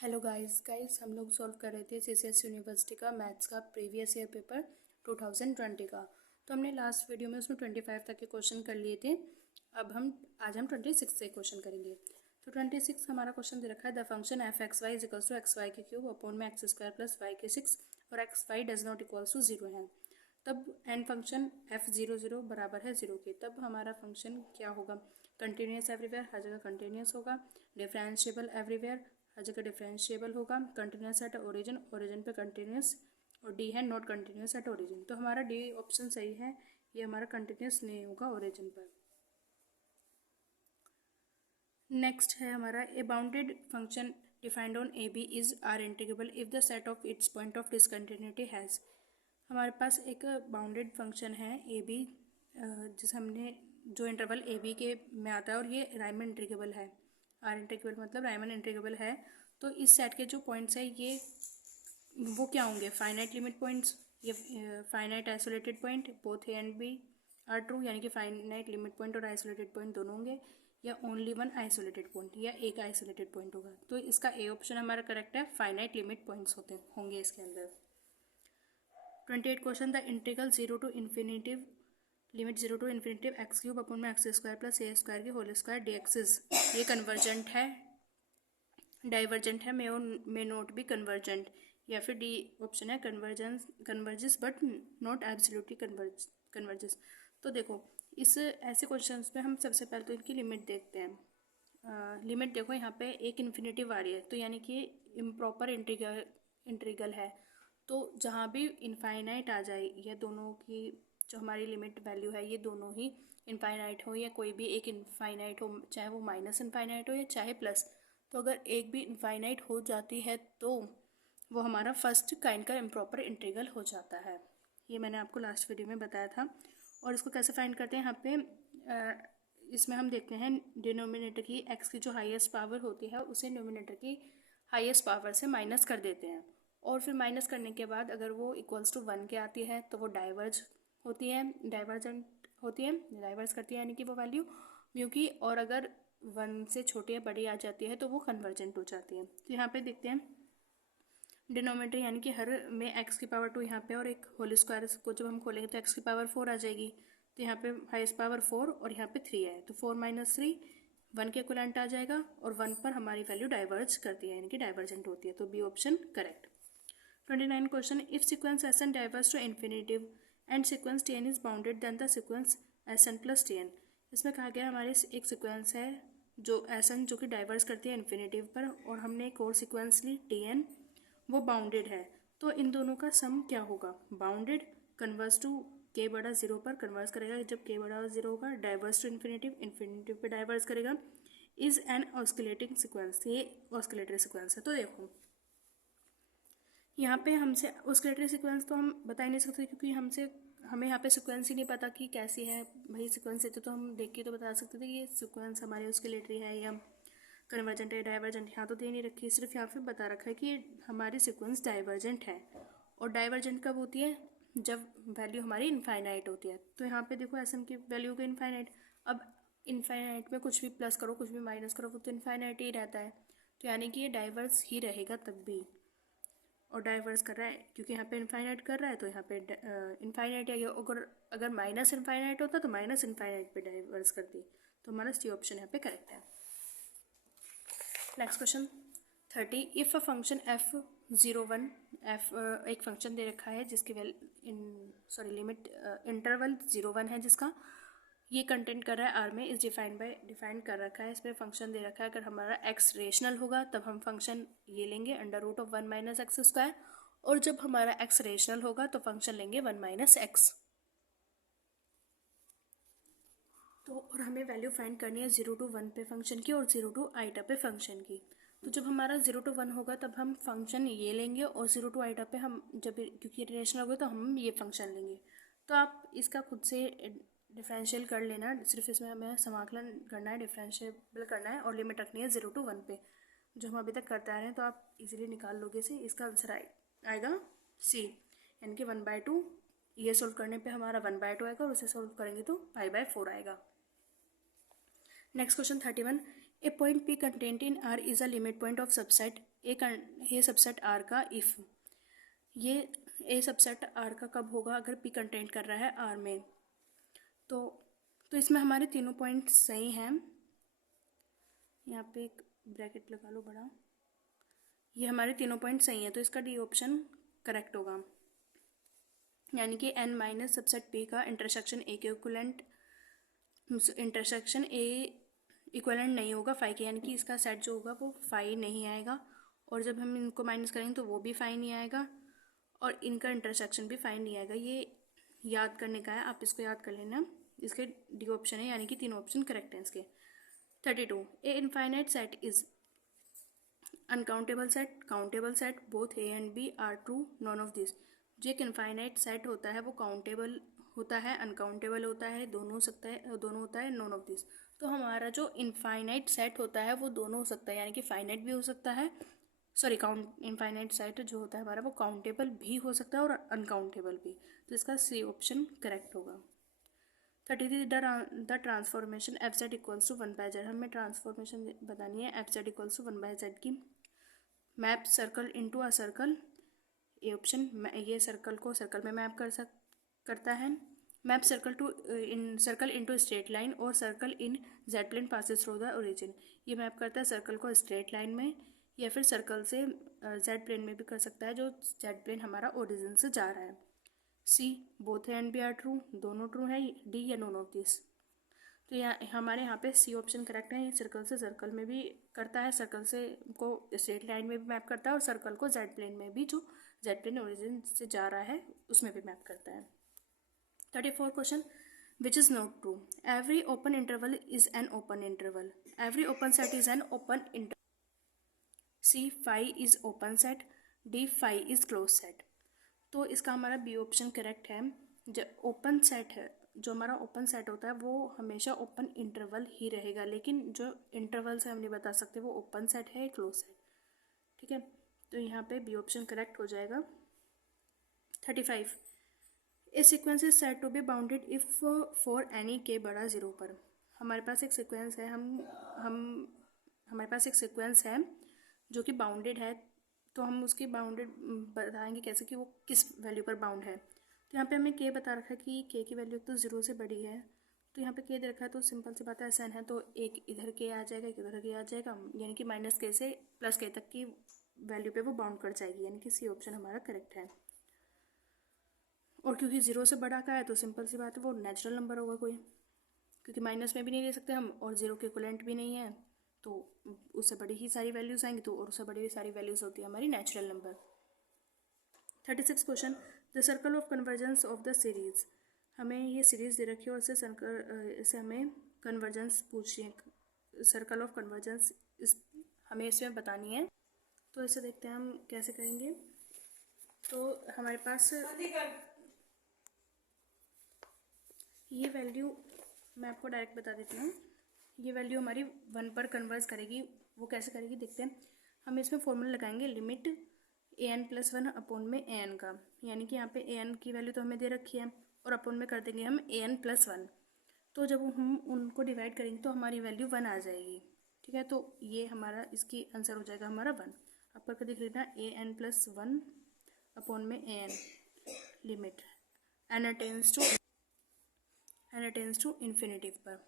Hello guys हम लोग solve कर रहे थे सीसीएस यूनिवर्सिटी का मैथ्स का प्रीवियस ईयर पेपर 2020 का। तो हमने लास्ट वीडियो में उसमें 25 तक के क्वेश्चन कर लिए थे। आज हम 26 से क्वेश्चन करेंगे। तो 26 हमारा क्वेश्चन दे रखा है, the function F X Y is equals to X Y के क्यूब अपॉन में एक्स स्क्वायर प्लस वाई के 6 और X Y does not equals to 0 है। तब एन फंक्शन एफ 0 बराबर है 0 के, तब हमारा फंक्शन क्या होगा? कंटिन्यूस एवरीवेयर, हर जगह कंटिन्यूस होगा। डिफरेंशिएबल एवरीवेयर, हर जगह डिफरेंशिएबल होगा। कंटिन्यूस एट ओरिजिन, ओरिजिन पे कंटिन्यूस, और डी है नॉट कंटिन्यूस एट ओरिजिन। तो हमारा डी ऑप्शन सही है, ये हमारा कंटिन्यूस नहीं होगा ओरिजिन पर। नेक्स्ट है हमारा, a bounded function defined on A B is R integrable if the set of its point of discontinuity has. हमारे पास एक बाउंडेड फंक्शन है ए बी, जिसे हमने जो इंटरवल ए बी के में आता है, और ये राइमन इंटीग्रेबल है। आर इंटीग्रेबल मतलब राइमन इंटीग्रेबल है। तो इस सेट के जो पॉइंट्स है ये वो क्या होंगे? फाइनाइट लिमिट पॉइंट्स, ये finite isolated point, both A and B are true, यानी कि फाइनाइट लिमिट पॉइंट और आइसोलेटेड पॉइंट दोनों होंगे, या ओनली वन आइसोलेटेड पॉइंट, या एक आइसोलेटेड पॉइंट होगा। तो इसका ए ऑप्शन हमारा करेक्ट है, फाइनाइट लिमिट पॉइंट्स होंगे इसके अंदर। 28 question, the integral 0 to infinitive limit 0 to infinitive X cube upon में X square plus A square की होल स्क्वायर डी एक्सिस, ये कन्वर्जेंट है, डाइवर्जेंट है, मे नोट भी कन्वर्जेंट, या फिर डी ऑप्शन है converges but not absolutely converges. तो देखो, इस ऐसे क्वेश्चंस में हम सबसे पहले तो इनकी लिमिट देखते हैं। लिमिट देखो, यहाँ पे एक इन्फिनिटिव आ रही है, तो यानी कि इम्प्रॉपर इंटीग्रल है। तो जहाँ भी इनफाइनाइट आ जाए, यह दोनों की जो हमारी लिमिट वैल्यू है, ये दोनों ही इनफाइनाइट हो, या कोई भी एक इनफाइनाइट हो, चाहे वो माइनस इनफाइनाइट हो या चाहे प्लस। तो अगर एक भी इनफाइनाइट हो जाती है तो वो हमारा फर्स्ट काइंड का इम्प्रॉपर इंटीग्रल हो जाता है। ये मैंने आपको लास्ट वीडियो में बताया था। और इसको कैसे फाइंड करते हैं? यहाँ पे इसमें हम देखते हैं डिनोमिनेटर की एक्स की जो हाईएस्ट पावर होती है उसे डिनोमिनेटर की हाईएस्ट पावर से माइनस कर देते हैं, और फिर माइनस करने के बाद अगर वो इक्वल्स टू 1 के आती है तो वो डाइवर्ज होती है, डाइवर्जेंट होती है, डाइवर्स करती है, यानी कि वो वैल्यू म्यू की। और अगर 1 से छोटी या बड़ी आ जाती है तो वो कन्वर्जेंट हो जाती है। तो यहाँ पे देखते हैं डिनोमिनेटर, यानी कि हर में एक्स की पावर 2 यहाँ पे, और एक होल स्क्वायर को जब हम खोलेंगे तो एक्स की पावर 4 आ जाएगी। तो यहाँ पे हाईएस्ट पावर 4 और यहाँ पे 3 है, तो 4 माइनस 3 1 के इक्वलेंट आ जाएगा, और 1 पर हमारी वैल्यू डाइवर्ज करती है, यानी कि डाइवर्जेंट होती है। तो B option correct. 29 question, if sequence S N diverse to infinitive and sequence T N is bounded then the sequence S N plus T N. इसमें कहा गया हमारे एक सीक्वेंस है जो एस एन जो कि डाइवर्स करती है इन्फिनिटिव पर, और हमने एक और सीक्वेंस ली टी एन, वो बाउंडेड है। तो इन दोनों का सम क्या होगा? बाउंडेड कन्वर्स टू के बड़ा 0 पर कन्वर्स करेगा जब के बड़ा 0 होगा, डाइवर्स टू इन्फिनिटिव, इन्फिनिटिव पे डाइवर्स करेगा, इज एन ऑस्किलेटिंग सीक्वेंस, ये ऑस्किलेटरी सीक्वेंस है। तो देखो यहाँ पे हमसे ऑस्किलेटरी सीक्वेंस तो हम बता ही नहीं सकते, क्योंकि हमें यहाँ पे सीक्वेंस ही नहीं पता कि कैसी है। भाई सीक्वेंस देते तो हम देख के तो बता सकते थे कि ये सीक्वेंस हमारी ऑस्किलेटरी है या कन्वर्जेंट है, डाइवर्जेंट। यहाँ तो दे नहीं रखी, सिर्फ यहाँ पे बता रखा है कि हमारी सीक्वेंस डाइवर्जेंट है। और डाइवर्जेंट कब होती है? जब वैल्यू हमारी इनफाइनाइट होती है। तो यहाँ पे देखो एस एन की वैल्यू को इनफाइनाइट, अब इनफाइनाइट में कुछ भी प्लस करो कुछ भी माइनस करो वो तो इनफाइनाइट ही रहता है, तो यानी कि ये डाइवर्स ही रहेगा तब भी। और डाइवर्स कर रहा है क्योंकि यहाँ पे इनफाइनाइट कर रहा है, तो यहाँ पे इनफाइनाइट है। अगर माइनस इनफाइनाइट होता तो माइनस इनफाइनाइट पे डाइवर्स करती, तो हमारा सी ऑप्शन यहाँ पे करेक्ट है। Next question 30, if a function F 01 F एक फंक्शन दे रखा है जिसकी लिमिट इंटरवल 01 है, जिसका ये कंटेंट कर रहा है आर में, इज डिफाइंड कर रखा है। इस पर फंक्शन दे रखा है, अगर हमारा एक्स रेशनल होगा तब हम फंक्शन ये लेंगे under root of 1 minus X square, और जब हमारा एक्स रेशनल होगा तो फंक्शन लेंगे 1 माइनस एक्स। तो और हमें वैल्यू फाइंड करनी है 0 to 1 पे फंक्शन की और 0 to आइटा पे फंक्शन की। तो जब हमारा 0 to 1 होगा तब हम फंक्शन ये लेंगे, और 0 to आइटा पे हम जब क्योंकि रेशनल होगा तो हम ये फंक्शन लेंगे। तो आप इसका खुद से डिफरेंशियल कर लेना, सिर्फ इसमें हमें समाकलन करना है, डिफरेंशियल करना है, और लिमिट रखनी है 0 to 1 पे, जो हम अभी तक करते आ रहे हैं। तो आप इजीली निकाल लोगे से, इसका आंसर आएगा सी, यानी कि 1/2। ये सोल्व करने पे हमारा 1/2 आएगा, और उसे सोल्व करेंगे तो 5/4 आएगा। Next question 31, A point P content in R is a limit point of subset A subset R का इफ ये ए सबसेट R का कब होगा अगर P कंटेंट कर रहा है R में। तो इसमें हमारे तीनों पॉइंट सही हैं। यहाँ पे एक ब्रैकेट लगा लो बड़ा। ये हमारे तीनों पॉइंट सही हैं तो इसका डी ऑप्शन करेक्ट होगा। यानी कि n माइनस सबसेट P का इंटरसेक्शन A के इक्विवेलेंट नहीं होगा फाई के, यानी कि इसका सेट जो होगा वो फाई नहीं आएगा। और जब हम इनको माइनस करेंगे तो वो भी फाई नहीं आएगा और इनका इंटरसेक्शन भी फाई नहीं आएगा। ये याद करने का है, आप इसको याद कर लेना। इसके डी ऑप्शन है, यानी कि तीनों ऑप्शन करेक्ट हैं इसके। 32 a infinite set is uncountable set, countable set, both A and B are true, none of this. जो एक इनफाइनाइट सेट होता है वो काउंटेबल होता है, अनकाउंटेबल होता है, दोनों हो सकता है, दोनों होता है, नॉन ऑफ दिस। तो हमारा जो इनफाइनाइट सेट होता है वो दोनों हो सकता है, यानी कि फाइनाइट भी हो सकता है, सॉरी इनफाइनाइट सेट जो होता है हमारा वो काउंटेबल भी हो सकता है और अनकाउंटेबल भी। तो इसका सी ऑप्शन करेक्ट होगा। 33 the transformation F Z equals to 1/z। हमें ट्रांसफॉर्मेशन बतानी है F Z equals to 1/z की। Map circle into a circle, A option. ये सर्कल को सर्कल में मैप करता है। Map circle into straight line और circle in Z plane passes through the origin. ये मैप करता है सर्कल को स्ट्रेट लाइन में या फिर सर्कल से जेड प्लेन में भी कर सकता है, जो जेड प्लेन हमारा ओरिजिन से जा रहा है। C both and B are true, दोनों ट्रू है। डी या नॉन ऑफ दिस। तो हमारे यहाँ पे सी ऑप्शन करेक्ट है। ये सर्कल से सर्कल में भी करता है, सर्कल से को स्ट्रेट लाइन में भी मैप करता है और सर्कल को जेड प्लेन में भी, जो जेड प्लेन ओरिजिन से जा रहा है उसमें भी मैप करता है। 34 question which is not true. Every open interval is an open interval, every open set is an open interval. C phi is open set, D phi is close set. तो इसका हमारा बी ऑप्शन करेक्ट है। जो open set है, जो हमारा open set होता है वो हमेशा ओपन इंटरवल ही रहेगा, लेकिन जो इंटरवल से हम नहीं बता सकते वो ओपन सेट है या क्लोज सेट। ठीक है, तो यहाँ पे बी ऑप्शन करेक्ट हो जाएगा। 35 a sequence is said to be bounded if for any K बड़ा 0 पर। हमारे पास एक सीक्वेंस है, हमारे पास एक सीक्वेंस है जो कि बाउंडेड है, तो हम उसकी बाउंडेड बताएंगे कैसे कि वो किस वैल्यू पर बाउंड है। तो यहाँ पे हमें के बता रखा है कि के की वैल्यू तो 0 से बड़ी है, तो यहाँ पे के दे रखा है, तो सिंपल सी बात है एस एन है, तो एक इधर के आ जाएगा, एक इधर के आ जाएगा, यानी कि माइनस के से प्लस के तक की वैल्यू पे वो बाउंड कर जाएगी, यानी कि सी ऑप्शन हमारा करेक्ट है। और क्योंकि 0 से बड़ा का है तो सिंपल सी बात है वो नेचुरल नंबर होगा कोई, क्योंकि माइनस में भी नहीं ले सकते हम और 0 के इक्विवेलेंट भी नहीं है, तो उससे बड़ी ही सारी वैल्यूज आएंगी, तो और उससे बड़ी ही सारी वैल्यूज होती है हमारी natural number. 36 question the circle of convergence of the series. हमें ये सीरीज दे रखी है और इससे हमें कन्वर्जेंस पूछ रही है, सर्कल ऑफ कन्वर्जेंस हमें इसमें बतानी है। तो इसे देखते हैं हम कैसे करेंगे। तो हमारे पास ये वैल्यू मैं आपको डायरेक्ट बता देती हूँ। ये वैल्यू हमारी 1 पर कन्वर्स करेगी, वो कैसे करेगी देखते हैं। हम इसमें फॉर्मूला लगाएंगे लिमिट an+1 अपॉन में an का, यानी कि यहाँ पे an की वैल्यू तो हमें दे रखी है और अपॉन में कर देंगे हम an+1। तो जब हम उनको डिवाइड करेंगे तो हमारी वैल्यू 1 आ जाएगी। ठीक है, तो ये हमारा इसकी आंसर हो जाएगा हमारा 1। आप करके देख लेना an+1 अपॉन में an limit n attends to infinity पर।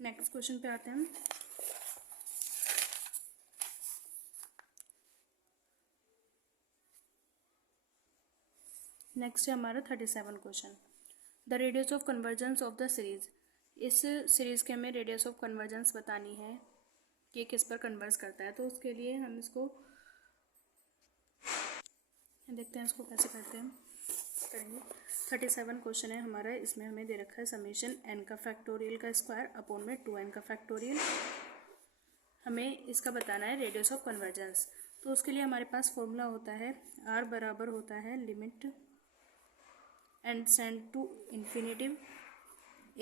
नेक्स्ट क्वेश्चन पे आते हैं। नेक्स्ट है हमारा 37 question the radius of convergence of the series. इस सीरीज के हमें रेडियस ऑफ कन्वर्जेंस बतानी है कि किस पर कन्वर्स करता है। तो उसके लिए हम इसको देखते हैं, इसको कैसे करते हैं करेंगे। 37 क्वेश्चन है हमारा, इसमें हमें दे रखा है समीशन n का फैक्टोरियल का स्क्वायर अपॉन में 2n का फैक्टोरियल। हमें इसका बताना है रेडियस ऑफ कन्वर्जेंस। तो उसके लिए हमारे पास फॉर्मूला होता है r बराबर होता है limit n send to infinitive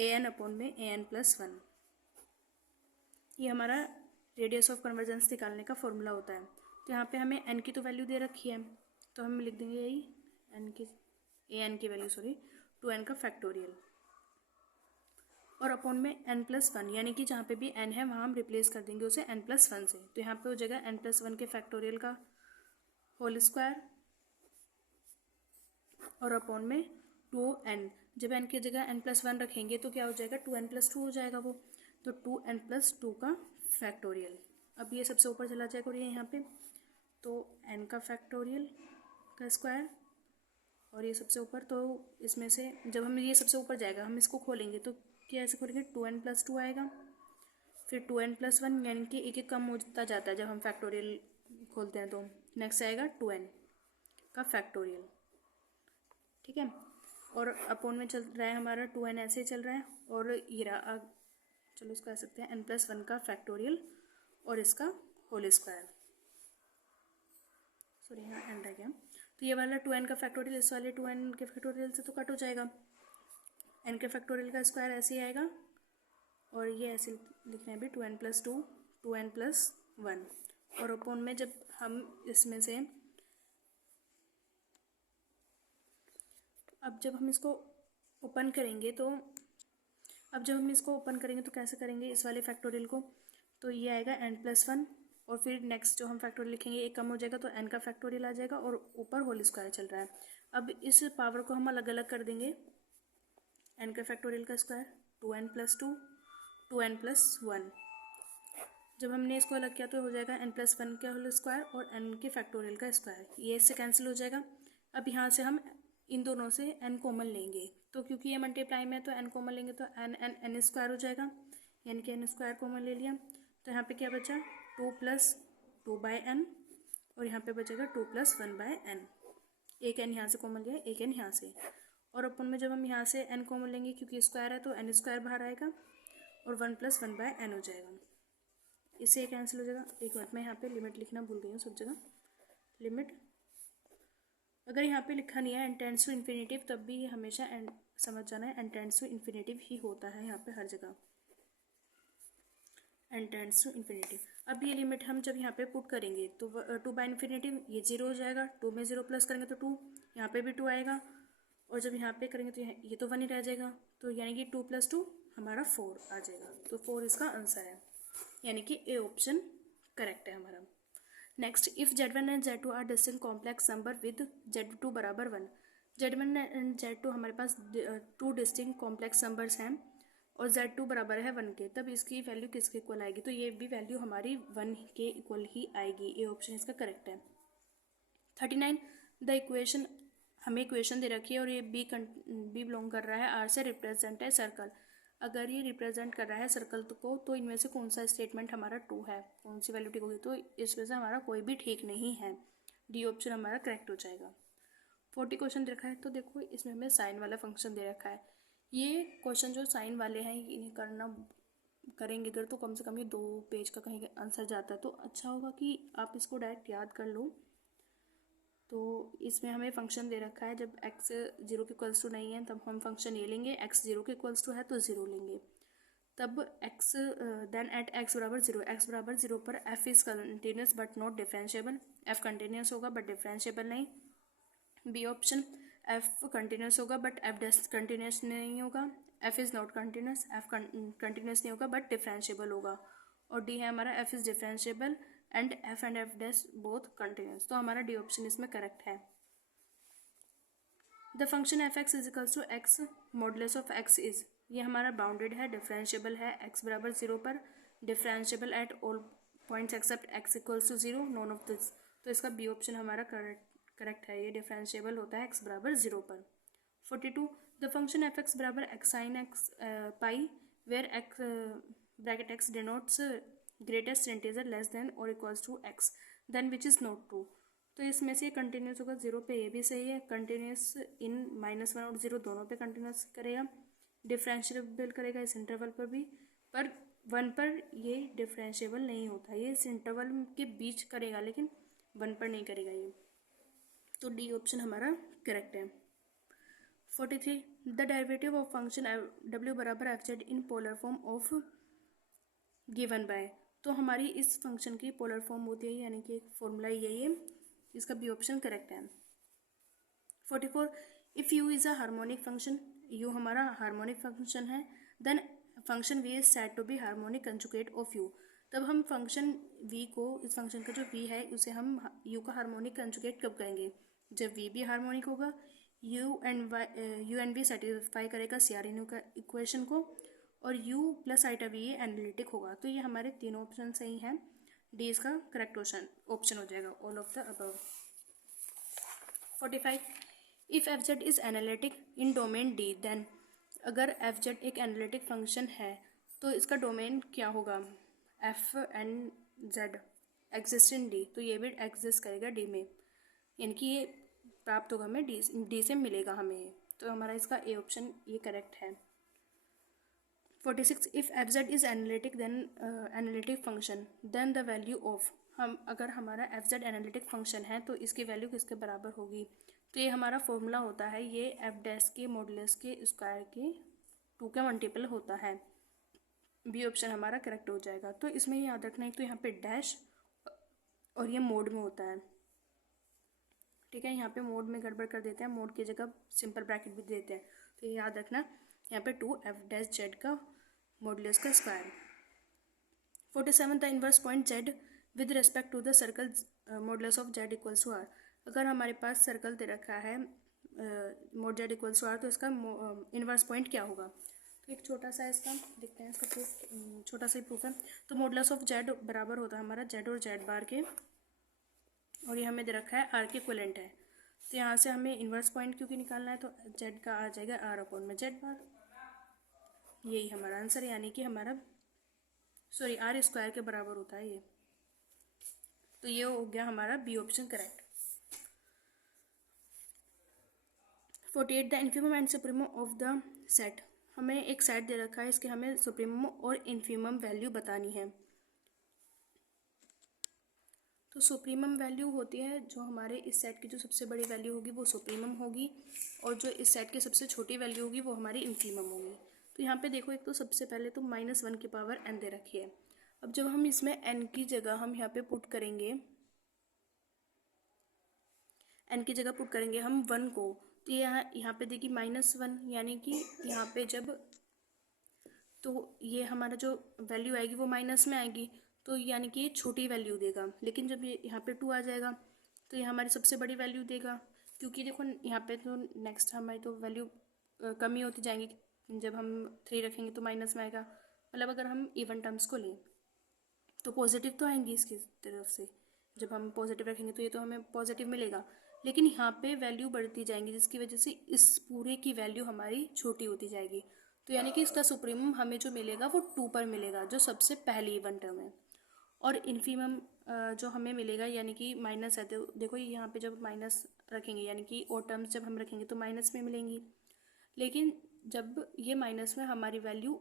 an upon में an+1। ये हमारा रेडियस ऑफ कन्वर्जेंस निकालने का फॉर्मूला होता है। तो यहाँ पे हमें n की तो वैल्यू दे रखी है, तो हम लिख देंगे यही an की वैल्यू 2n का फैक्टोरियल। और अपॉन में n+1, यानी कि जहाँ पे भी n है वहाँ हम रिप्लेस कर देंगे उसे n+1 से। तो यहाँ पे हो जाएगा n+1 के फैक्टोरियल का होल स्क्वायर और अपॉन में 2n। जब n की जगह n+1 रखेंगे तो क्या हो जाएगा, 2n+2 हो जाएगा वो। तो 2n+2 का फैक्टोरियल। अब ये सबसे ऊपर चला जाएगा और ये यहाँ पे, तो n का फैक्टोरियल का स्क्वायर और ये सबसे ऊपर। तो इसमें से जब हम ये सबसे ऊपर जाएगा हम इसको खोलेंगे तो क्या ऐसे खोलेंगे, 2n+2 आएगा, फिर 2n+1, यानी कि एक एक कम होता जाता है जब हम फैक्टोरियल खोलते हैं। तो नेक्स्ट आएगा 2n का फैक्टोरियल, ठीक है। और अपोन में चल रहा है हमारा 2n, ऐसे चल रहा है। और ये रहा, चलो इसको कह सकते हैं n+1 का फैक्टोरियल और इसका होल स्क्वायर। सॉरी, यहाँ एन रह गया। तो ये वाला 2n का फैक्टोरियल इस वाले 2n के फैक्टोरियल से तो कट हो जाएगा। n के फैक्टोरियल का स्क्वायर ऐसे ही आएगा और ये ऐसे लिखना है भी 2n+2 2n+1। और अपोन में जब हम इसमें से अब जब हम इसको ओपन करेंगे तो कैसे करेंगे इस वाले फैक्टोरियल को, तो ये आएगा n+1 और फिर नेक्स्ट जो हम फैक्टोरियल लिखेंगे एक कम हो जाएगा तो n का फैक्टोरियल आ जाएगा और ऊपर होल स्क्वायर चल रहा है। अब इस पावर को हम अलग अलग कर देंगे। n के फैक्टोरियल का स्क्वायर 2n+2 2n+1। जब हमने इसको अलग किया तो हो जाएगा n+1 का होल स्क्वायर और n के फैक्टोरियल का स्क्वायर, ये इससे कैंसिल हो जाएगा। अब यहाँ से हम इन दोनों से n कॉमन लेंगे, तो क्योंकि ये मल्टीप्लाई में है तो n कॉमन लेंगे तो n स्क्वायर हो जाएगा, यानी कि n स्क्वायर कॉमन ले लिया। तो यहाँ पे क्या बचा, 2+2/n और यहाँ पे बचेगा 2+1/n। एक n यहाँ से कॉमन लिया, एक n यहाँ से। और अपन में जब हम यहाँ से n कॉमन लेंगे क्योंकि स्क्वायर है तो n स्क्वायर बाहर आएगा और 1+1/n हो जाएगा, इससे कैंसिल हो जाएगा। एक मिनट में यहाँ पे लिमिट लिखना भूल गई हूँ सब जगह। लिमिट अगर यहाँ पे लिखा नहीं है n टेंड्स टू इन्फिनेटिव, तब भी हमेशा n समझ जाना है n टेंड्स टू इन्फिनेटिव ही होता है यहाँ पे हर जगह, n टेंड्स टू इन्फिनेटिव। अब ये लिमिट हम जब यहाँ पे पुट करेंगे तो 2/∞ ये 0 हो जाएगा, 2 में 0 प्लस करेंगे तो 2, यहाँ पे भी 2 आएगा और जब यहाँ पे करेंगे तो ये तो 1 ही रह जाएगा। तो यानी कि 2+2 हमारा 4 आ जाएगा। तो 4 इसका आंसर है, यानी कि ए ऑप्शन करेक्ट है हमारा। Next, if Z1 and Z2 are distinct complex number with Z2 बराबर 1। Z1 एंड Z2 हमारे पास 2 डिस्टिंक्ट कॉम्प्लेक्स नंबर्स हैं और Z2 बराबर है 1 के, तब इसकी वैल्यू किसके इक्वल आएगी, तो ये भी वैल्यू हमारी 1 के इक्वल ही आएगी। ए ऑप्शन इसका करेक्ट है। 39, द इक्वेशन, हमें इक्वेशन दे रखी है और ये बी बिलोंग कर रहा है आर से, रिप्रेजेंट है सर्कल। अगर ये रिप्रेजेंट कर रहा है सर्कल को तो इनमें से कौन सा स्टेटमेंट हमारा ट्रू है, कौन सी वैल्यू ठीक होगी, तो इसमें से हमारा कोई भी ठीक नहीं है। डी ऑप्शन हमारा करेक्ट हो जाएगा। 40 क्वेश्चन दे रखा है, तो देखो इसमें हमें साइन वाला फंक्शन दे रखा है। ये क्वेश्चन जो साइन वाले हैं इन्हें करेंगे इधर तो कम से कम ये 2 पेज का कहीं आंसर जाता है, तो अच्छा होगा कि आप इसको डायरेक्ट याद कर लो। तो इसमें हमें फंक्शन दे रखा है, जब x 0 के इक्वल्स टू नहीं है तब हम फंक्शन ये लेंगे, x 0 के इक्वल्स टू है तो 0 लेंगे, तब x देन एट x बराबर 0 पर f is continuous but not differentiable. f continuous होगा बट डिफरेंशिएबल नहीं। बी ऑप्शन, f कंटिन्यूस होगा बट f डिसकंटिन्यूस नहीं होगा। f is not continuous, f continuous नहीं होगा बट डिफरेंशिएबल होगा। और डी है हमारा f is differentiable and f dash both continuous, तो हमारा डी ऑप्शन इसमें करेक्ट है। The function F X is equals to X modulus of X is, ये हमारा बाउंडेड है, डिफरेंशिएबल है x बराबर 0 पर, differentiable at all points except x equals to 0, none of this, तो इसका बी ऑप्शन हमारा करेक्ट है, ये डिफरेंशिएबल होता है x बराबर 0 पर। 42, द फंक्शन एफ एक्स बराबर X sine X pi where x bracket x denotes greatest integer less than और equals to x, then which is not true, तो इसमें से कंटिन्यूस होगा 0 पे, ये भी सही है, कंटिन्यूस इन -1 और 0 दोनों पे कंटिन्यूस करेगा, डिफरेंशिएबल करेगा इस इंटरवल पर भी, पर 1 पर ये डिफरेंशिएबल नहीं होता, ये इस इंटरवल के बीच करेगा लेकिन 1 पर नहीं करेगा ये, तो डी ऑप्शन हमारा करेक्ट है। 43, the derivative of function w बराबर F Z in polar form of given by, तो हमारी इस फंक्शन की पोलर फॉर्म होती है, यानी कि एक फॉर्मूला यही है, इसका बी ऑप्शन करेक्ट है। 44, if U is a harmonic function, U हमारा हार्मोनिक फंक्शन है, then function v is said to be harmonic conjugate of u। तब हम फंक्शन v को, इस फंक्शन का जो v है उसे हम u का हार्मोनिक कंजुगेट कब करेंगे, जब v भी हार्मोनिक होगा, u एंड v सेटिस्फाई करेगा CRNU का इक्वेशन को, और u प्लस आइटा v ये एनालिटिक होगा। तो ये हमारे तीनों ऑप्शन सही हैं, डी इसका करेक्ट ऑप्शन हो जाएगा, all of the above. 45 if F Z is analytic in domain D then, अगर एफ जेड एक एनालिटिक फंक्शन है तो इसका डोमेन क्या होगा, F and Z exist in D, तो ये भी एग्जिस्ट करेगा डी में, यानी कि ये प्राप्त होगा हमें डी से मिलेगा हमें, तो हमारा इसका ए ऑप्शन ये करेक्ट है। 46 if F Z is analytic then analytic function then the value of, हम अगर हमारा एफ जेड एनालिटिक फंक्शन है तो इसकी वैल्यू किसके बराबर होगी, तो ये हमारा फॉर्मूला होता है, ये एफ डैश के मॉडुलस के स्क्वायर के 2 का मल्टीपल होता है, बी ऑप्शन हमारा करेक्ट हो जाएगा। तो इसमें याद रखना है तो यहाँ पे डैश और ये मोड में होता है, ठीक है, यहाँ पे मोड में गड़बड़ कर देते हैं, मोड की जगह सिंपल ब्रैकेट भी देते हैं, तो ये याद रखना यहाँ पे 2 एफ डैश जेड का मॉडुलस का square. 47 the inverse point Z with respect to the circle modulus of Z equals to R, अगर हमारे पास सर्कल दे रखा है mode Z equals to R तो इसका इनवर्स पॉइंट क्या होगा, तो एक छोटा सा इसका देखते हैं, इसका प्रूफ छोटा सा ही प्रूफ है। तो मॉडुलस ऑफ जेड बराबर होता है हमारा जेड और जेड बार के, और ये हमें दे रखा है आर के इक्विवेलेंट है, तो यहाँ से हमें इनवर्स पॉइंट क्योंकि निकालना है तो जेड का आ जाएगा आर अपॉन में जेड बार, यही हमारा आंसर, यानी कि हमारा आर स्क्वायर के बराबर होता है ये, तो ये हो गया हमारा B option correct. 48 the infimum and supremum of the set, हमें एक सेट दे रखा है, इसके हमें सुप्रीमम और इन्फीमम वैल्यू बतानी है। तो सुप्रीमम वैल्यू होती है जो हमारे इस सेट की जो सबसे बड़ी वैल्यू होगी वो सुप्रीमम होगी, और जो इस सेट की सबसे छोटी वैल्यू होगी वो हमारी इन्फीमम होगी। तो यहाँ पे देखो, एक तो सबसे पहले तो -1 की पावर n दे रखी है, अब जब हम इसमें n की जगह हम यहाँ पे पुट करेंगे, n की जगह पुट करेंगे हम 1 को, तो ये यहाँ पे देखिए -1, यानी कि यहाँ पे जब, तो ये हमारा जो वैल्यू आएगी वो माइनस में आएगी, तो यानी कि ये छोटी वैल्यू देगा, लेकिन जब ये यहाँ पे 2 आ जाएगा तो ये हमारी सबसे बड़ी वैल्यू देगा, क्योंकि देखो यहाँ पे तो नेक्स्ट हमारी तो वैल्यू कमी होती जाएंगी, जब हम 3 रखेंगे तो माइनस में आएगा, मतलब अगर हम इवन टर्म्स को लें तो पॉजिटिव तो आएंगी इसकी तरफ से, जब हम पॉजिटिव रखेंगे तो ये तो हमें पॉजिटिव मिलेगा, लेकिन यहाँ पे वैल्यू बढ़ती जाएंगी जिसकी वजह से इस पूरे की वैल्यू हमारी छोटी होती जाएगी, तो यानी कि इसका सुप्रीमम हमें जो मिलेगा वो 2 पर मिलेगा, जो सबसे पहली इवन टर्म है, और इन्फीमम जो हमें मिलेगा यानी कि माइनस है, तो देखो यहाँ पे जब माइनस रखेंगे यानी कि और टर्म्स जब हम रखेंगे तो माइनस में मिलेंगी, लेकिन जब ये माइनस में हमारी वैल्यू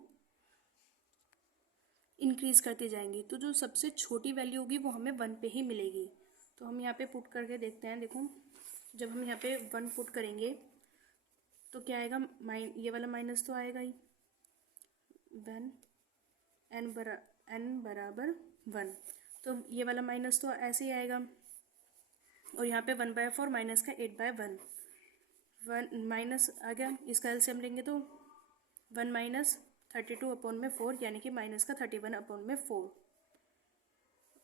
इंक्रीज करती जाएंगी तो जो सबसे छोटी वैल्यू होगी वो हमें 1 पे ही मिलेगी। तो हम यहाँ पे पुट करके देखते हैं, देखो जब हम यहाँ पे 1 पुट करेंगे तो क्या आएगा, ये वाला माइनस तो आएगा ही, वन n बराबर 1, तो ये वाला माइनस तो ऐसे ही आएगा, और यहाँ पे 1/4 माइनस का 8/1, 1 माइनस आ गया, इसका एलसीएम लेंगे तो 1 माइनस 32 अपॉन में 4, यानी कि माइनस का 31 अपॉन में 4,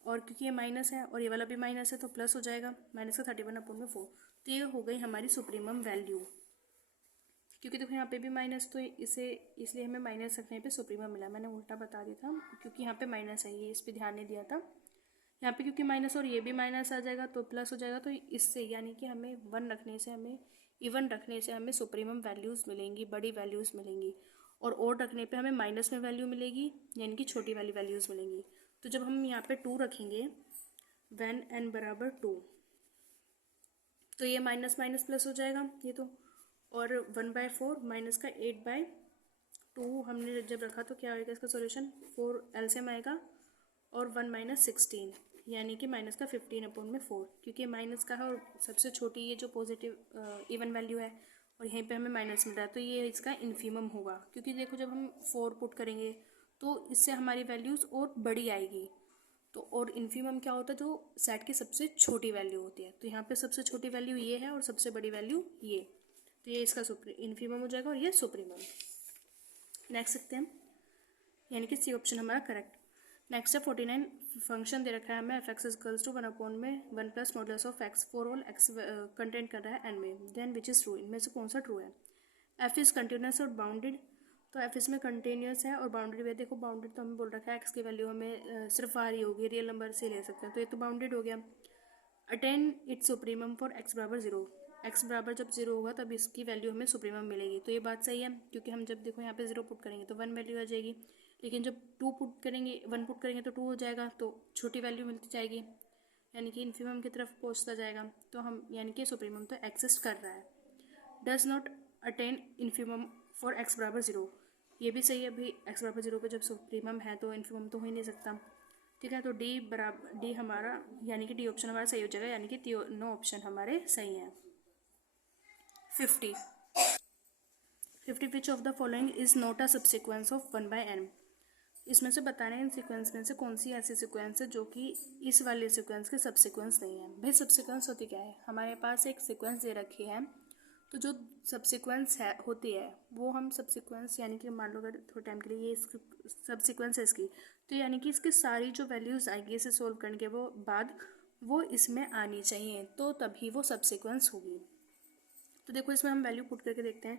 और क्योंकि ये माइनस है और ये वाला भी माइनस है तो प्लस हो जाएगा, माइनस का 31 अपॉन में 4, तो ये हो गई हमारी सुप्रीमम वैल्यू, क्योंकि देखो यहाँ पे भी माइनस, तो इसे इसलिए हमें माइनस रखने पे सुप्रीमम मिला, मैंने उल्टा बता दिया था क्योंकि यहाँ पे माइनस है, ये इस पर ध्यान नहीं दिया था, यहाँ पे क्योंकि माइनस और ये भी माइनस आ जाएगा तो प्लस हो जाएगा, तो इससे यानी कि हमें 1 रखने से, हमें इवन रखने से हमें सुप्रीमम वैल्यूज़ मिलेंगी, बड़ी वैल्यूज़ मिलेंगी, और ओड रखने पे हमें माइनस में वैल्यू मिलेगी, यानी कि छोटी वाली वैल्यूज़ मिलेंगी। तो जब हम यहाँ पे 2 रखेंगे व्हेन n बराबर 2, तो ये माइनस माइनस प्लस हो जाएगा ये तो, और 1/4 माइनस का 8/2 हमने जब रखा तो क्या आएगा इसका सॉल्यूशन, 4 एलसीएम आएगा, और 1 माइनस 16, यानी कि माइनस का 15 अपॉन में 4, क्योंकि माइनस का है और सबसे छोटी ये जो पॉजिटिव इवन वैल्यू है और यहीं पे हमें माइनस मिल रहा है, तो ये इसका इन्फीमम होगा, क्योंकि देखो जब हम 4 पुट करेंगे तो इससे हमारी वैल्यूज़ और बड़ी आएगी, तो और इन्फीमम क्या होता है, जो सेट की सबसे छोटी वैल्यू होती है, तो यहाँ पे सबसे छोटी वैल्यू ये है और सबसे बड़ी वैल्यू ये, तो ये इसका इन्फीमम हो जाएगा और ये सुप्रीमम। नेक्स्ट देखते हैं, यानी कि सी ऑप्शन हमारा करेक्ट। नेक्स्ट है 49, फंक्शन दे रखा है हमें एफ एक्स इक्वल्स टू 1 में 1 plus modulus of x for all x content कर रहा है एन में, देन विच इज़ ट्रू, इनमें से कौन सा ट्रू है। एफ इज़ कंटिन्यूस और बाउंडेड, तो एफ इसमें कंटिन्यूस है और बाउंडेड भी। देखो बाउंडेड तो हमें बोल रखा है एक्स की वैल्यू हमें सिर्फ आ रही होगी, रियल नंबर से ले सकते हैं, तो ये तो बाउंडेड हो गया। Attain it's supremum for x बराबर 0, एक्स बराबर जब 0 होगा तब इसकी वैल्यू हमें सुप्रीमम मिलेगी, तो ये बात सही है, क्योंकि हम जब देखो यहाँ पे 0 पुट करेंगे तो 1 वैल्यू आ जाएगी, लेकिन जब 2 पुट करेंगे 1 पुट करेंगे तो 2 हो जाएगा, तो छोटी वैल्यू मिलती जाएगी, यानी कि इन्फीमम की तरफ पहुँचता जाएगा, तो हम यानी कि सुप्रीमम तो एग्जिस्ट कर रहा है। Does not attain infimum for x बराबर 0, ये भी सही है भाई, एक्स बराबर 0 पे जब सुप्रीमम है तो इन्फीमम तो हो ही नहीं सकता, ठीक है। तो डी हमारा यानी कि डी ऑप्शन हमारा सही हो जाएगा, यानी कि नो ऑप्शन हमारे सही हैं। 50 which of the following is not a subsequence of 1/n, इसमें से बताना है इन सीक्वेंस में से कौन सी ऐसी सीक्वेंस है जो कि इस वाले सीक्वेंस के सबसिक्वेंस नहीं है। भाई सबसिक्वेंस होती क्या है, हमारे पास एक सीक्वेंस दे रखी है, तो जो सबसिक्वेंस है होती है वो हम सबसिक्वेंस यानी कि मान लो अगर थोड़े टाइम के लिए ये सबसिक्वेंस है इसकी, तो यानी कि इसकी सारी जो वैल्यूज़ आएगी इसे सोल्व करने के वो बाद वो इसमें आनी चाहिए, तो तभी वो सबसिक्वेंस होगी। तो देखो इसमें हम वैल्यू पुट करके देखते हैं,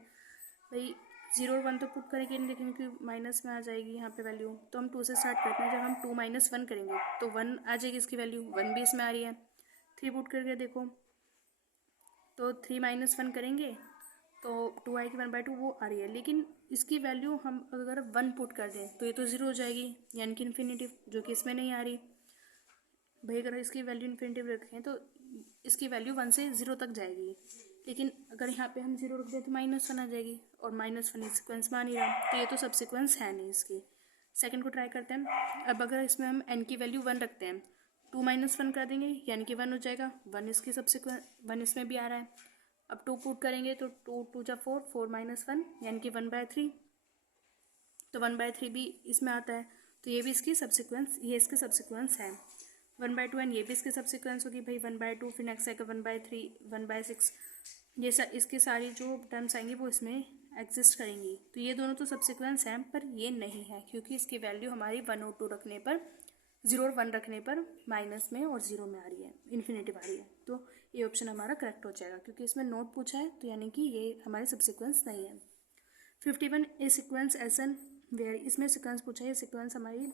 भाई 0 और 1 तो पुट करेंगे नहीं, देखेंगे कि माइनस में आ जाएगी यहाँ पे वैल्यू, तो हम 2 से स्टार्ट करते हैं। जब हम 2 - 1 करेंगे तो 1 आ जाएगी इसकी वैल्यू, 1 भी इसमें आ रही है। 3 पुट करके देखो तो 3 - 1 करेंगे तो 2 आएगी, 1/2 वो आ रही है, लेकिन इसकी वैल्यू हम अगर 1 पुट कर दें तो ये तो 0 हो जाएगी, यानी कि इन्फिनिटिव, जो कि इसमें नहीं आ रही। भाई अगर इसकी वैल्यू इन्फिनिटिव रखें तो इसकी वैल्यू 1 से 0 तक जाएगी, लेकिन अगर यहाँ पे हम 0 रख दें तो -1 आ जाएगी, और -1 सिक्वेंस में आ नहीं रहा, तो ये तो सबसिक्वेंस है नहीं इसकी। सेकंड को ट्राई करते हैं। अब अगर इसमें हम n की वैल्यू 1 रखते हैं, 2 - 1 कर देंगे यानी कि 1 हो जाएगा, 1 इसकी सबसिक्वेंस 1 इसमें भी आ रहा है। अब 2 पुट करेंगे तो 2 2 जा 4, 4 - 1 यानी कि 1/3, तो 1/3 भी इसमें आता है, तो ये भी इसकी सबसिक्वेंस, ये इसके सबसिक्वेंस है। 1/2 एंड ये भी इसके सबसिक्वेंस होगी भाई, 1/2 फिर नेक्स्ट आएगा 1/3, 1/6, ये इसकी सारी जो टर्म्स आएंगी वो इसमें एग्जिस्ट करेंगी, तो ये दोनों तो सबसिक्वेंस हैं, पर ये नहीं है क्योंकि इसकी वैल्यू हमारी 1 और 2 रखने पर, 0 और 1 रखने पर माइनस में और 0 में आ रही है, इन्फिनिटिव आ रही है, तो ये ऑप्शन हमारा करेक्ट हो जाएगा, क्योंकि इसमें नोट पूछा है, तो यानी कि ये हमारी सबसिक्वेंस नहीं है। 51 ए सिक्वेंस एसन वेयर, इसमें सिक्वेंस पूछा है, सिक्वेंस हमारी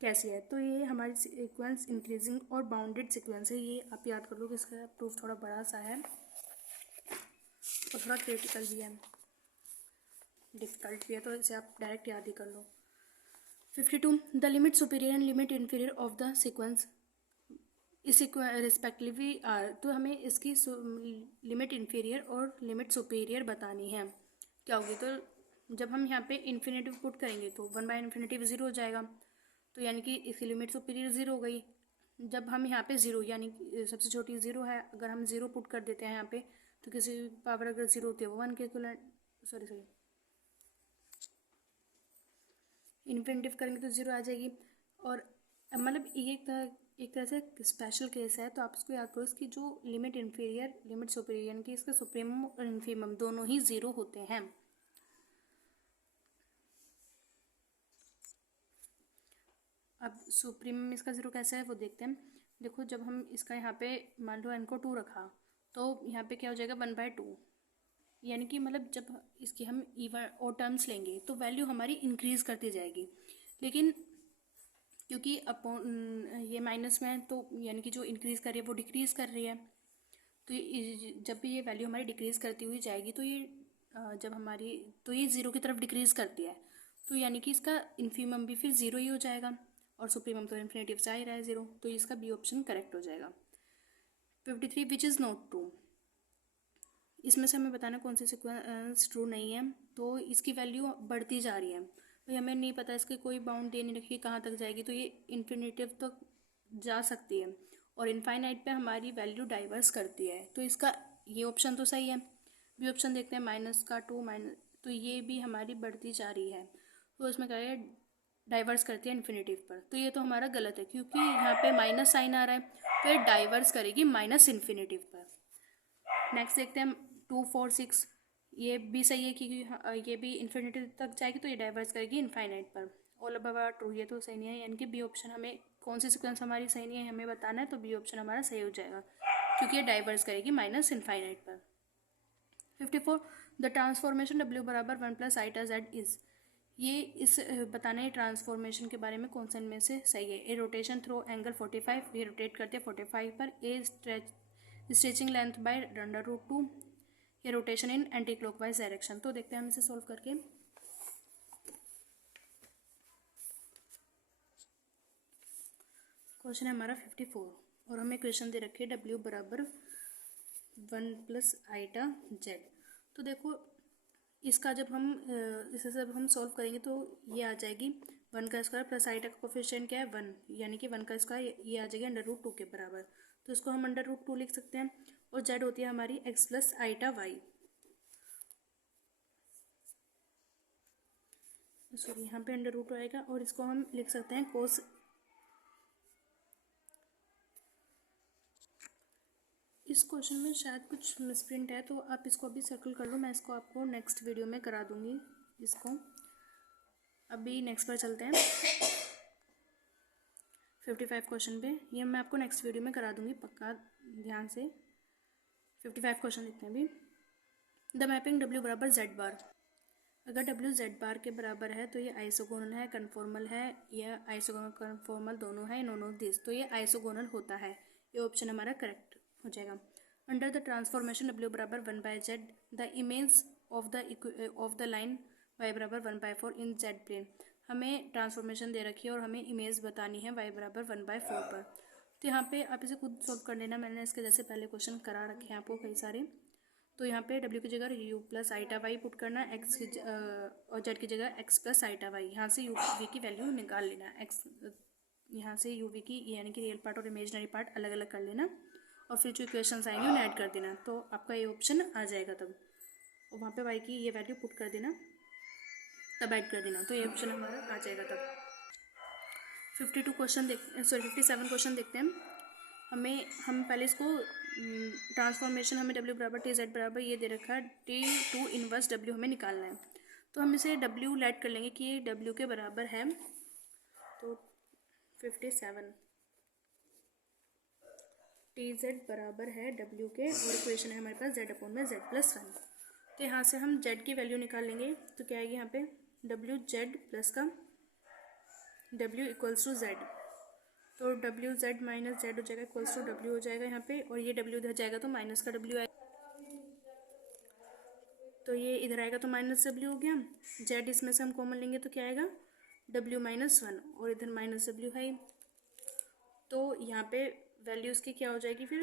कैसी है, तो ये हमारी सिक्वेंस इंक्रीजिंग और बाउंडेड सिक्वेंस है, ये आप याद कर लो कि इसका प्रूफ थोड़ा बड़ा सा है और थोड़ा क्रिटिकल भी है, डिफिकल्ट भी है, तो इसे आप डायरेक्ट याद ही कर लो। 52 the limit superior and limit inferior of the sequence इस रिस्पेक्टिवली आर, तो हमें इसकी लिमिट इन्फीरियर और लिमिट सुपीरियर बतानी है। क्या होगी, तो जब हम यहाँ पे इन्फिनेटिव पुट करेंगे तो 1/∞ 0 हो जाएगा, तो यानी कि इसकी लिमिट सुपीरियर 0 हो गई। जब हम यहाँ पे 0 यानी कि सबसे छोटी 0 है, अगर हम 0 पुट कर देते हैं यहाँ पे, तो किसी पावर अगर 0 होती है वो 1 के इक्विवेलेंट, सॉरी इन्फिनेटिव करेंगे तो 0 आ जाएगी। और मतलब एक तरह से स्पेशल केस है, तो आप इसको याद करो, इसकी जो लिमिट इन्फीरियर लिमिट सुपीरियर यानी कि इसका सुप्रीमम और इन्फीमम दोनों ही 0 होते हैं। अब सुप्रीमम इसका 0 कैसा है वो देखते हैं। देखो जब हम इसका यहाँ पे मान लो n को 2 रखा, तो यहाँ पे क्या हो जाएगा 1/2, यानी कि मतलब जब इसकी हम इवन और टर्म्स लेंगे तो वैल्यू हमारी इंक्रीज करती जाएगी, लेकिन क्योंकि अपॉन ये माइनस में है तो यानी कि जो इंक्रीज कर रही है वो डिक्रीज कर रही है, तो जब भी ये वैल्यू हमारी डिक्रीज करती हुई जाएगी तो ये जब हमारी तो ये 0 की तरफ डिक्रीज करती है, तो यानी कि इसका इन्फीमम भी फिर 0 ही हो जाएगा, और सुप्रीमम तो इन्फिनेटिव से आ ही रहा है 0, तो इसका बी ऑप्शन करेक्ट हो जाएगा। 53 विच इज़ नॉट ट्रू, इसमें से हमें बताना कौन सी सिक्वेंस ट्रू नहीं है, तो इसकी वैल्यू बढ़ती जा रही है, भाई हमें नहीं पता इसकी कोई बाउंड दे नहीं रखी कहाँ तक जाएगी, तो ये इन्फिनेटिव तक जा सकती है, और इनफाइनाइट पे हमारी वैल्यू डाइवर्स करती है, तो इसका ये ऑप्शन तो सही है। बी ऑप्शन देखते हैं -2 तो ये भी हमारी बढ़ती जा रही है, तो इसमें क्या है डाइवर्स करती है इन्फिनेटिव पर, तो ये तो हमारा गलत है क्योंकि यहाँ पे माइनस साइन आ रहा है, तो ये डाइवर्स करेगी माइनस इन्फिनेटिव पर। नेक्स्ट देखते हैं 2 4 6, ये भी सही है क्योंकि ये भी इन्फिनिटी तक जाएगी तो ये डाइवर्स करेगी इनफाइनाइट पर। ऑल अबव आर ट्रू, ये तो सही नहीं है, यानी कि बी ऑप्शन हमें कौन सी सीक्वेंस हमारी सही नहीं है हमें बताना है, तो बी ऑप्शन हमारा सही हो जाएगा क्योंकि ये डाइवर्स करेगी माइनस इनफाइनाइट पर। 54 द ट्रांसफॉर्मेशन डब्ल्यू बराबर 1 प्लस आइटा जेड इज, ये इस बताना है ट्रांसफॉर्मेशन के बारे में कौन सा इनमें से सही है। ए रोटेशन थ्रो एंगल 45, ये रोटेट करते हैं 45 पर। ए स्ट्रेचिंग लेंथ बाय √2, ये रोटेशन इन एंटी क्लॉकवाइज डायरेक्शन। तो देखते हैं हम इसे सॉल्व करके। क्वेश्चन है हमारा 54 और हमें क्वेश्चन दे रखे डब्ल्यू बराबर 1 प्लस आइटा जेड। तो देखो इसका जब हम इसे जब हम सॉल्व करेंगे तो ये आ जाएगी 1 का स्क्वायर प्लस आइटा का कोफिशिएंट क्या है 1, यानी कि 1 का स्क्वायर ये आ जाएगी √2 के बराबर, तो इसको हम √2 लिख सकते हैं। और जेड होती है हमारी x plus iota Y, sorry यहाँ पे √2 आएगा और इसको हम लिख सकते हैं कोस। इस क्वेश्चन में शायद कुछ मिसप्रिंट है तो आप इसको अभी सर्कल कर लो, मैं इसको आपको नेक्स्ट वीडियो में करा दूंगी। इसको अभी नेक्स्ट पर चलते हैं 55 क्वेश्चन पे, ये मैं आपको नेक्स्ट वीडियो में करा दूंगी पक्का ध्यान से। 55 क्वेश्चन लिखते हैं अभी। द मैपिंग डब्ल्यू बराबर जेड बार, अगर डब्ल्यू जेड बार के बराबर है तो ये आइसोगोनल है, कन्फॉर्मल है, या आइसोगोनल कन्फॉर्मल दोनों है, नॉन ऑफ दिस, तो ये आइसोगोनल होता है, ये ऑप्शन हमारा करेक्ट हो जाएगा। अंडर द ट्रांसफॉर्मेशन डब्ल्यू बराबर 1/z the image of the line y बराबर 1/4 इन जेड प्लेन, हमें ट्रांसफॉर्मेशन दे रखी है और हमें इमेज बतानी है y बराबर 1/4 पर। तो यहाँ पे आप इसे खुद सॉल्व कर लेना, मैंने इसके जैसे पहले क्वेश्चन करा रखे हैं आपको कई सारे। तो यहाँ पे w की जगह u plus iota Y put करना, x की और z की जगह x प्लस आइटा वाई, यहाँ से u v की वैल्यू निकाल लेना, x यहाँ से u v की यानी कि रियल पार्ट और इमेजनरी पार्ट अलग अलग कर लेना और फिर जो इक्वेशंस आएंगे उन्हें ऐड कर देना, तो आपका ये ऑप्शन आ जाएगा तब। और वहाँ पे y की ये वैल्यू पुट कर देना, तब ऐड कर देना, तो ये ऑप्शन हमारा आ जाएगा तब। 57 क्वेश्चन देखते हैं। हम पहले इसको ट्रांसफॉर्मेशन हमें w बराबर t z बराबर ये दे रखा है t2 इनवर्स w हमें निकालना है, तो हम इसे w लेट कर लेंगे कि ये w के बराबर है। तो 57 टी जेड बराबर है w के और इक्वेशन है हमारे पास z/z+1, तो यहाँ से हम z की वैल्यू निकाल लेंगे, तो क्या आएगी यहाँ पे w z प्लस का w इक्वल्स टू z, तो w z माइनस z हो जाएगा इक्वल्स टू w हो जाएगा यहाँ पे, और ये w इधर जाएगा तो माइनस का w आएगा, तो ये इधर आएगा तो माइनस w हो गया। z इसमें से हम कॉमन लेंगे तो क्या आएगा w-1 और इधर माइनस w है, तो यहाँ पे वैल्यू इसकी क्या हो जाएगी, फिर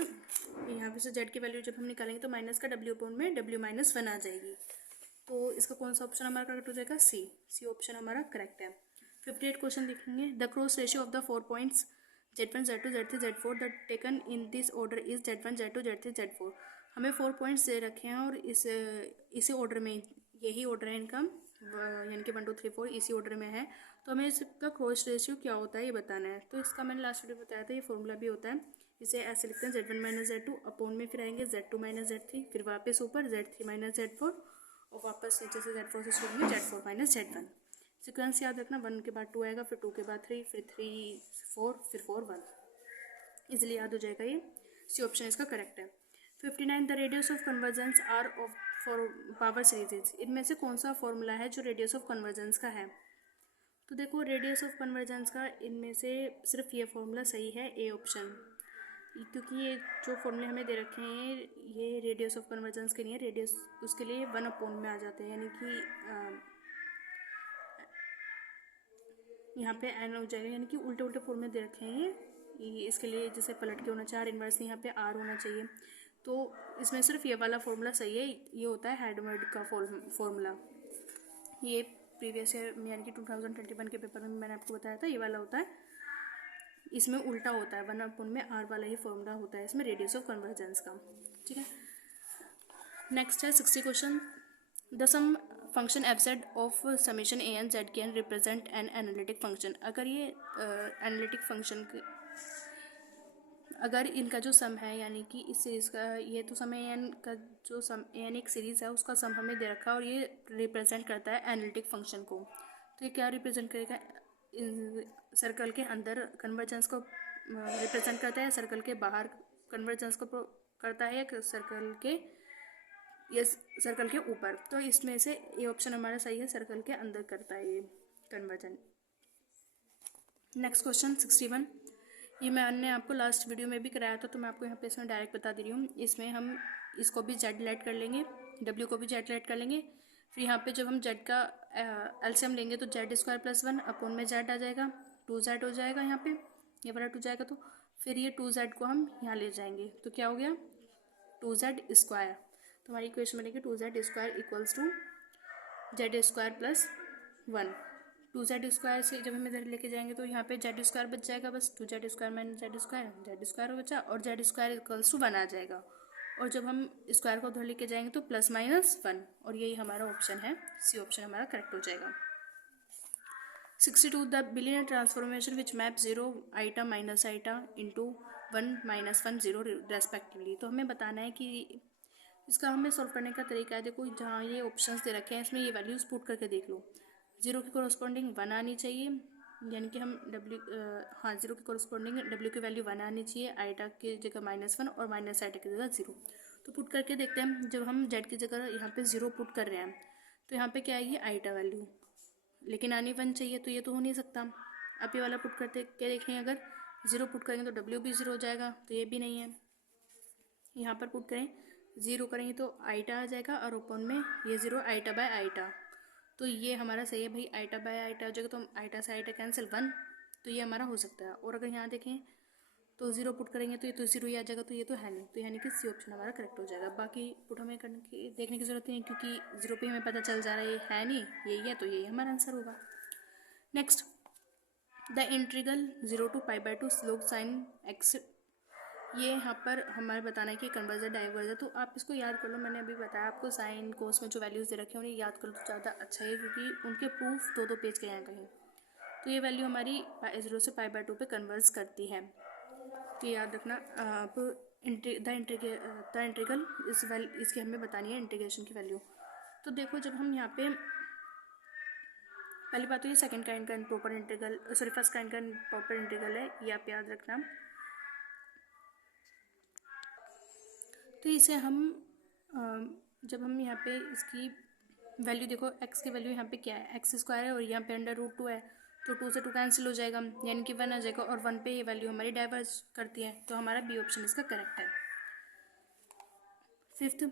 यहाँ पे से z की वैल्यू जब हम निकालेंगे तो माइनस का w अपॉन में w-1 आ जाएगी, तो इसका कौन सा ऑप्शन हमारा करेक्ट हो जाएगा सी ऑप्शन हमारा करेक्ट है। 58 क्वेश्चन देखेंगे। The cross ratio of the 4 points z1 z2 z3 z4 the taken in this order is z1 z2 z3 z4, हमें 4 पॉइंट्स दे रखे हैं और इसी ऑर्डर में, यही ऑर्डर है इनका, यानी कि 1 2 3 4 इसी ऑर्डर में है, तो हमें इसका क्रॉस रेशियो क्या होता है ये बताना है। तो इसका मैंने लास्ट वीडियो बताया था, ये फॉर्मूला भी होता है, इसे ऐसे लिखते हैं z1 माइनस z2 अपॉन में फिर आएंगे z2 माइनस z3, फिर वापस ऊपर z3 माइनस z4 और वापस नीचे से z4 से शुरू में z4 माइनस z1। सीक्वेंस याद रखना, 1 के बाद 2 आएगा, फिर 2 के बाद 3, फिर 3 4, फिर 4 1, इजिली याद हो जाएगा, ये सी ऑप्शन इसका करेक्ट है। 59 the radius of convergence R of for power series, इनमें से कौन सा फॉर्मूला है जो रेडियस ऑफ कन्वर्जेंस का है। तो देखो रेडियस ऑफ कन्वर्जेंस का इनमें से सिर्फ ये फॉर्मूला सही है, ए ऑप्शन, क्योंकि ये जो फॉर्मूले हमें दे रखे हैं ये रेडियस ऑफ कन्वर्जेंस के नहीं है, रेडियस उसके लिए 1 अपॉन में आ जाते हैं, यानी कि यहाँ पे एन हो जाएगा, यानी कि उल्टे उल्टे फॉर्मूले दे रखे हैं ये इसके लिए, जैसे पलट के होना चाहिए, इन्वर्स यहाँ पे आर होना चाहिए, तो इसमें सिर्फ ये वाला फॉर्मूला सही है, ये होता है हेडवर्ड का फॉर्मूला, ये प्रीवियस ईयर यानी कि 2021 के पेपर में मैंने आपको बताया था, ये वाला होता है, इसमें उल्टा होता है, 1 अपॉन में आर वाला ही फॉर्मूला होता है इसमें रेडियस ऑफ कन्वर्जेंस का, ठीक है। नेक्स्ट है 60 question. The sum function F Z of summation A N Z can represent an analytic function, अगर ये एनालिटिक फंक्शन अगर इनका जो सम है, यानी कि इस सीरीज़ का, ये तो सम ए एन का जो सम ए एन एक सीरीज़ है उसका सम हमें दे रखा है और ये रिप्रेजेंट करता है एनालिटिक फंक्शन को, तो ये क्या रिप्रेजेंट करेगा, सर्कल के अंदर कन्वर्जेंस को रिप्रेजेंट करता है, सर्कल के बाहर कन्वर्जेंस को करता है, या सर्कल के ऊपर। तो इसमें से ये ऑप्शन हमारा सही है, सर्कल के अंदर करता है ये कन्वर्जन। नेक्स्ट क्वेश्चन 61, ये मैंने आपको लास्ट वीडियो में भी कराया था, तो मैं आपको यहाँ पे इसमें डायरेक्ट बता दे रही हूँ। इसमें हम इसको भी जेड लेट कर लेंगे, डब्ल्यू को भी जेड लेट कर लेंगे। फिर यहाँ पे जब हम जेड का एलसीएम लेंगे तो जेड स्क्वायर प्लस 1 अपॉन में जेड आ जाएगा, 2z हो जाएगा, यहाँ पे ये वाला 2 जाएगा। तो फिर ये 2z को हम यहाँ ले जाएंगे तो क्या हो गया 2z स्क्वायर। तो हमारी इक्वेशन बनेगी 2z square equals to Z square plus 1। 2z square से जब हम इधर लेके जाएंगे तो यहाँ पे जेड स्क्वायर बच जाएगा, बस 2z square minus Z square बचा, और जेड स्क्वायर इक्वल्स टू 1 आ जाएगा। और जब हम स्क्वायर को उधर लेके जाएंगे तो प्लस माइनस 1, और यही हमारा ऑप्शन है, सी ऑप्शन हमारा करेक्ट हो जाएगा। 62, the bilinear transformation which map 0 iota minus iota into 1 minus 1 0 respectively. तो हमें बताना है कि इसका हमें सॉल्व करने का तरीका है। देखो जहाँ ये ऑप्शंस दे रखे हैं इसमें ये वैल्यूज पुट करके देख लो। 0 की कोरस्पॉन्डिंग 1 आनी चाहिए, यानी कि हम हाँ 0 की कोरस्पॉन्डिंग w की वैल्यू 1 आनी चाहिए, आइटा की जगह -1 और माइनस आइटा की जगह 0। तो पुट करके देखते हैं। जब हम z की जगह यहाँ पे 0 पुट कर रहे हैं तो यहाँ पे क्या आएगी आइटा वैल्यू, लेकिन आनी 1 चाहिए, तो ये तो हो नहीं सकता। अब ये वाला पुट करते क्या देखें, अगर 0 पुट करेंगे तो w भी 0 हो जाएगा, तो ये भी नहीं है। यहाँ पर पुट करें 0 करेंगे तो आइटा आ जाएगा, और ओपन में ये 0 आइटा बाय आइटा, तो ये हमारा सही है भाई, आइटा बाय आइटा हो जाएगा, तो हम आइटा से आइटा कैंसिल 1, तो ये हमारा हो सकता है। और अगर यहाँ देखें तो 0 पुट करेंगे तो ये तो 0 ही आ जाएगा, तो ये तो है नहीं, तो यानी कि सी ऑप्शन हमारा करेक्ट हो जाएगा। बाकी पुट हमें करने की देखने की जरूरत नहीं है, क्योंकि 0 पे हमें पता चल जा रहा है ये है नहीं, यही है, तो यही हमारा आंसर होगा। Next, the integral 0 to π/2 slope sine x, ये यहाँ पर हमारे बताना है कि कन्वर्जन डाइवर्जन, तो आप इसको याद कर लो। मैंने अभी बताया आपको साइन कोस में जो वैल्यूज़ दे रखे हैं उन्हें याद कर लो तो ज़्यादा अच्छा है, क्योंकि उनके प्रूफ 2-2 पेज के यहाँ कहीं। तो ये वैल्यू हमारी 0 से π/2 पे कन्वर्ज करती है, तो याद रखना। अब द इंटीग्रल इसकी हमें बतानी है इंटीग्रेशन की वैल्यू। तो देखो जब हम यहाँ पे पहली बात तो ये सेकंड काइंड का improper integral, sorry first kind का इम्प्रॉपर इंटीग्रल है, ये आप याद रखना। तो इसे हम जब हम यहाँ पे इसकी वैल्यू देखो, x की वैल्यू यहाँ पे क्या है x स्क्वायर है, और यहाँ पे √2 है, तो 2 से 2 कैंसिल हो जाएगा, यानी कि 1 आ जाएगा, और 1 पे ये वैल्यू हमारी डाइवर्ज करती है, तो हमारा बी ऑप्शन इसका करेक्ट है। 5th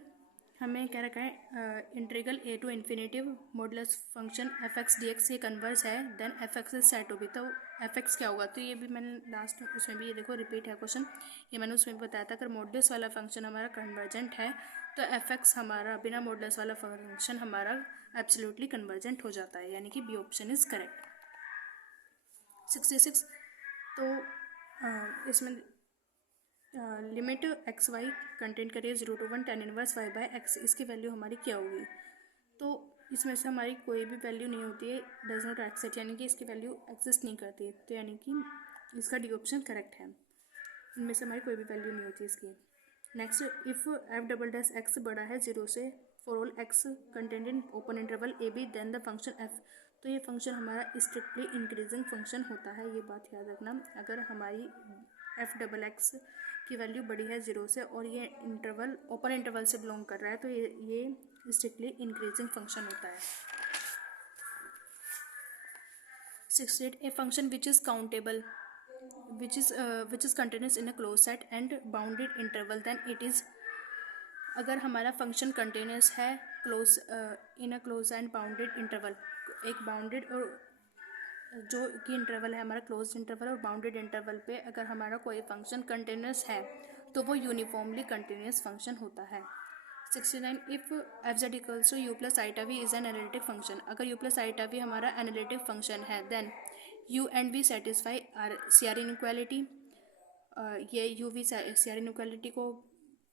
हमें क्या रखा है, integral a to infinitive modulus function f(x) dx ये कन्वर्स है, then f(x) is said to be, तो f(x) क्या होगा, तो ये भी मैंने लास्ट उसमें भी ये देखो रिपीट है क्वेश्चन, ये मैंने उसमें भी बताया था। अगर मॉडुलस वाला फंक्शन हमारा कन्वर्जेंट है तो f(x) हमारा बिना मॉडुलस वाला फंक्शन हमारा एब्सोल्युटली कन्वर्जेंट हो जाता है, यानी कि बी ऑप्शन इज करेक्ट। 66, तो इसमें लिमिट एक्स वाई कंटेंट करिए 0 to 1 tan इनवर्स y/x, इसकी वैल्यू हमारी क्या होगी, तो इसमें से हमारी कोई भी वैल्यू नहीं होती है, डज नॉट एक्सिस्ट, यानी कि इसकी वैल्यू एग्जिस्ट नहीं करती है, तो यानी कि इसका डी ऑप्शन करेक्ट है, इनमें से हमारी कोई भी वैल्यू नहीं होती इसकी। नेक्स्ट, इफ़ f"x बड़ा है 0 से for all x content in open interval a b then the function f, तो ये फंक्शन हमारा स्ट्रिक्टली इंक्रीजिंग फंक्शन होता है, ये बात याद रखना। अगर हमारी f"x की वैल्यू बड़ी है 0 से और ये इंटरवल ओपन इंटरवल से बिलोंग कर रहा है, तो ये स्ट्रिक्टली इंक्रीजिंग फंक्शन होता है। 68, a function which is countable which is continuous in a closed set and bounded interval then it is, अगर हमारा फंक्शन कंटिन्यूस है close in a close and bounded interval, एक बाउंडेड और जो कि interval है हमारा क्लोज इंटरवल और बाउंडेड इंटरवल पे अगर हमारा कोई फंक्शन कंटिन्यूस है तो वो यूनिफॉर्मली कंटिन्यूस फंक्शन होता है। 69, if f(z) equals to u plus iota v is an analytic function, अगर u प्लस आइटा v हमारा एनालिटिक फंक्शन है then u and v satisfy are CR inequality, ये u v CR inequality को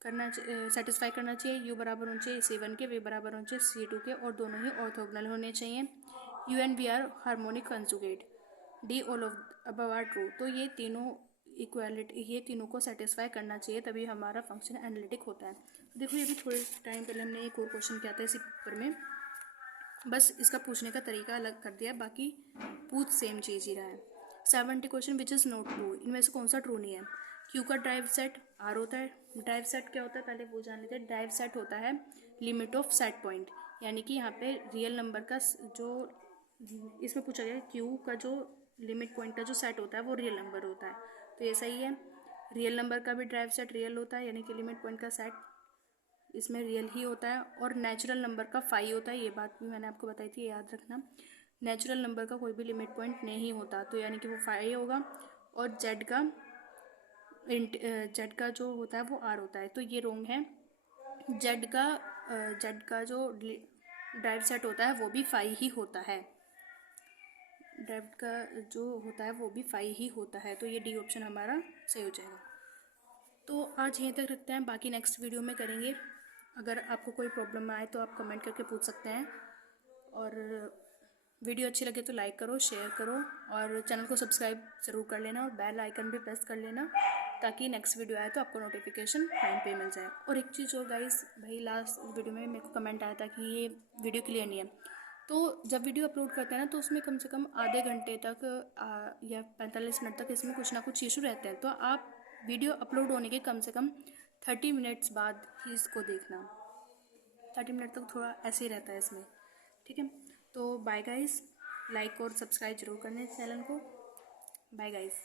करना satisfy करना चाहिए, u बराबर होना चाहिए C1 के, v बराबर होना चाहिए C2 के, और दोनों ही ऑर्थोगोनल होने चाहिए, u and v are harmonic conjugate, d all of above are true, तो ये तीनों इक्वालिटी ये तीनों को सेटिस्फाई करना चाहिए तभी हमारा फंक्शन एनालिटिक होता है। देखो ये भी थोड़े टाइम पहले हमने एक और क्वेश्चन किया था इसी पेपर में, बस इसका पूछने का तरीका अलग कर दिया, बाकी पूछ सेम चीज़ ही रहा है। 70 question which is not true, इनमें से कौन सा ट्रू नहीं है। क्यू का ड्राइव सेट आर होता है। ड्राइव सेट क्या होता है पहले वो जान लेते हैं। ड्राइव सेट होता है लिमिट ऑफ सेट पॉइंट, यानी कि यहाँ पे रियल नंबर का जो इसमें पूछा गया क्यू का जो लिमिट पॉइंट का जो सेट होता है वो रियल नंबर होता है, तो ये सही है। रियल नंबर का भी ड्राइव सेट रियल होता है, यानी कि लिमिट पॉइंट का सेट इसमें रियल ही होता है। और नेचुरल नंबर का फाई होता है, ये बात भी मैंने आपको बताई थी, याद रखना। नेचुरल नंबर का कोई भी लिमिट पॉइंट नहीं होता, तो यानी कि वो फाई होगा। और जेड का जो होता है वो आर होता है, तो ये रोंग है। जेड का जो ड्राइव सेट होता है वो भी फाई ही होता है। ड्राइव का जो होता है वो भी फाई ही होता है, तो ये डी ऑप्शन हमारा सही हो जाएगा। तो आज यहीं तक रखते हैं, बाकी नेक्स्ट वीडियो में करेंगे। अगर आपको कोई प्रॉब्लम आए तो आप कमेंट करके पूछ सकते हैं। और वीडियो अच्छी लगे तो लाइक करो, शेयर करो, और चैनल को सब्सक्राइब ज़रूर कर लेना, और बेल आइकन भी प्रेस कर लेना, ताकि नेक्स्ट वीडियो आए तो आपको नोटिफिकेशन टाइम पे मिल जाए। और एक चीज़ और गाइस, भाई लास्ट वीडियो में मेरे को कमेंट आया था कि ये वीडियो क्लियर नहीं है। तो जब वीडियो अपलोड करते हैं ना, तो उसमें कम से कम आधे घंटे तक या 45 मिनट तक इसमें कुछ ना कुछ इशू रहते हैं, तो आप वीडियो अपलोड होने के कम से कम 30 मिनट्स बाद ही इसको देखना। 30 मिनट तक थोड़ा ऐसे ही रहता है इसमें, ठीक है। तो बाय गाइस, लाइक और सब्सक्राइब जरूर करना चैनल को। Bye guys.